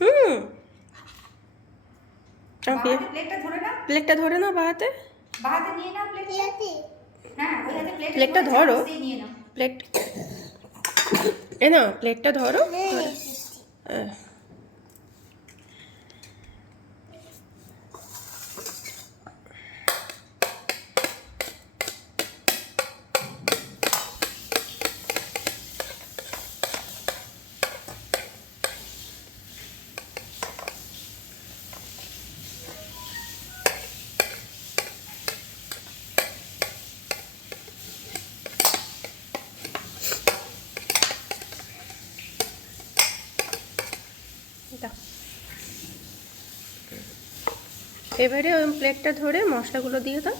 হুম প্লেটটা ধরে নাও প্লেটটা ধরে নাও বাহাতে নিয়ে নাও হ্যাঁ ওই হাতে প্লেটটা ধরো নিয়ে নাও প্লেট এ নাও প্লেটটা ধরো ধরে দাও। এবারে ওই প্লেটটা ধরে মশলাগুলো দিয়ে দাও।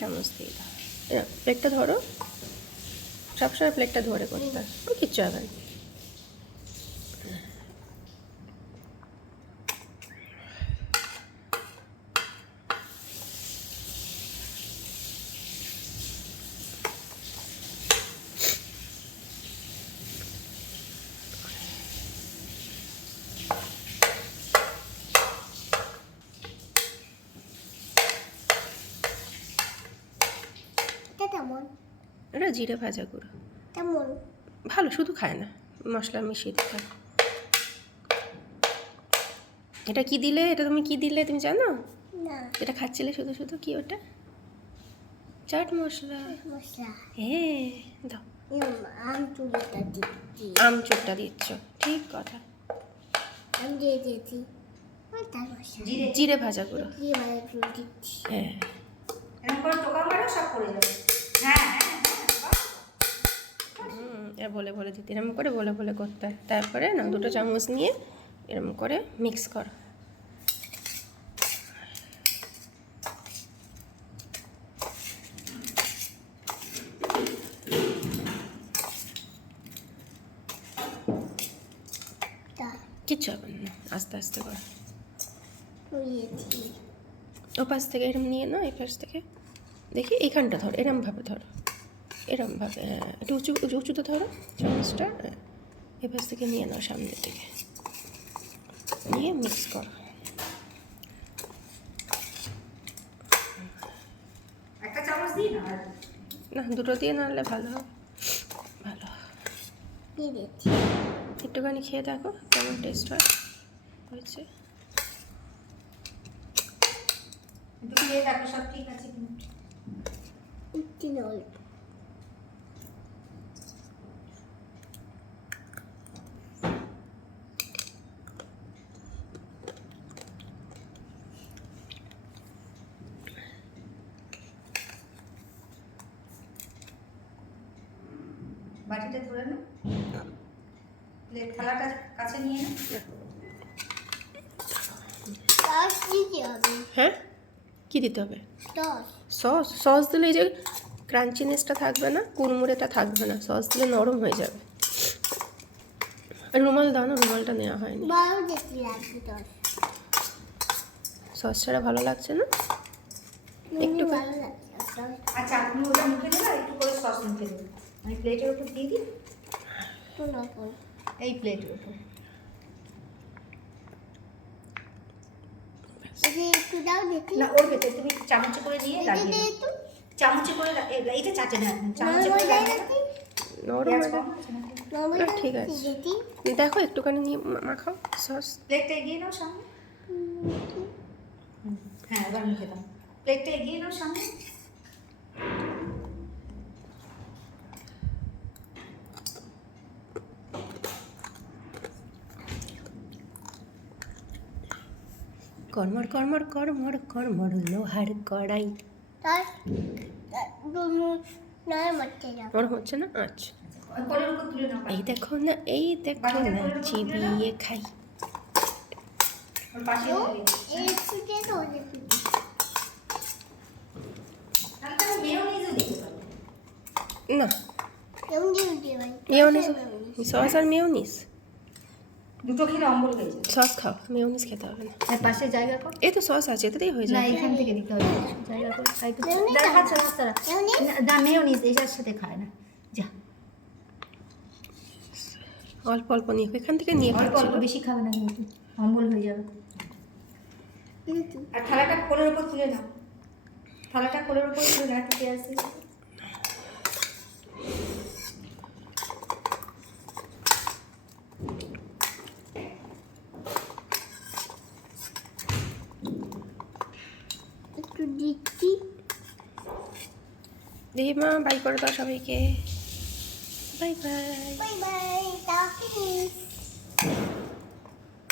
চামচ দিয়ে দাও। প্লেটটা ধরো, সবসময় প্লেটটা ধরে করতে হয়, কিচ্ছু হবে না। এটা জিরে ভাজা গুঁড়ো, ভালো, শুধু খায় না, মশলা মিশিয়ে দিতে হয়। এটা কি দিলে, এটা তুমি কি দিলে তুমি জানো? এটা খাচ্ছিলে শুধু শুধু, কি ওটা? চাট মশলা। হ্যাঁ দাও। আমচুরটা দিচ্ছ, ঠিক কথা। জিরে ভাজা গুঁড়ো, হ্যাঁ। এরকম করে টোকা মারো, সব পড়ে যাবে। হ্যাঁ বলে বলে দিতে, এরকম করে বলে বলে করতে হয়। তারপরে না দুটো চামচ নিয়ে এরকম করে মিক্স করো। কিচ্ছু হবে না, আস্তে আস্তে করো। ও পাশ থেকে এরম নিয়ে নাও, এই পাশ থেকে দেখি এইখানটা ধরো, এরমভাবে ধরো, এরমভাবে, হ্যাঁ একটু উঁচু উঁচুতে ধরো চামচটা, এই পাশ থেকে নিয়ে নাও, সামনের দিকে নিয়ে মিক্স করো। একটা চামচ দিই না, দুটো দিয়ে নাড়লে ভালো হবে, ভালো। একটুখানি খেয়ে দেখো কেমন টেস্ট হয়েছে। একটু খেয়ে দেখো সব ঠিক আছে কিনা। বাটিটা ধরে নাও, প্লেট থালাটা কাছে নিয়ে নাও। হ্যাঁ কি দিতে হবে? সস। সস দিলে এই যে ক্রাঞ্চিনেসটা থাকবে না, কুড়মুড়েটা থাকবে না, সস দিলে নরম হয়ে যাবে। রুমাল দাও না, রুমালটা নেওয়া হয়নি। সস ছাড়া ভালো লাগছে না একটু। আচ্ছা আপনি ওটা মুখে দেবেন, একটু করে সস মুখে দেবেন। আমি প্লেটের উপর দিয়ে দিই, এই প্লেটের উপর। না ওর ভেতরে তুমি চামচে করে নিয়ে লাগিয়ে দাও, চামচে করে এইটা চাটে না, চামচে করে লাগিয়ে নরম, ঠিক আছে। দেখো একটুখানি নিয়ে মাখাও সস। প্লেটটা এগিয়ে নাও সামনে, হ্যাঁ এবার মুখে দাও, প্লেটটা এগিয়ে নাও সামনে। কর্মর কর্মর কর্মর কর্মর লোহার কড়াই। নরম হচ্ছে না? আচ্ছা এই দেখো না, এই দেখো না, চিবিয়ে খাই। না মেয়োনিজ, সস আর মেয়োনিজ দুটো খেলে অম্বল হয়ে যায়। সস খাও, মেয়োনিজ খেতে হবে না। পাশে জায়গা কর, এই তো সস আছে, এটাতেই হয়ে না যাবে। এখান থেকে দিতে হবে জায়গা করে। না মেয়োনিজ এটার সাথে খায় না, যা অল্প অল্প নিয়ে এখান থেকে নিয়ে অল্প অল্প, খাচ্ছিল। বেশি খাবে না কিন্তু, অম্বল হয়ে যাবে। আর থালাটা কোলের উপর তুলে নাও, থালাটা কোলের উপর তুলে নাও, টুকে আসছে। একটু দিচ্ছি। দেখি মা বাই করে দাও সবাইকে। Bye bye. Bye bye, tata.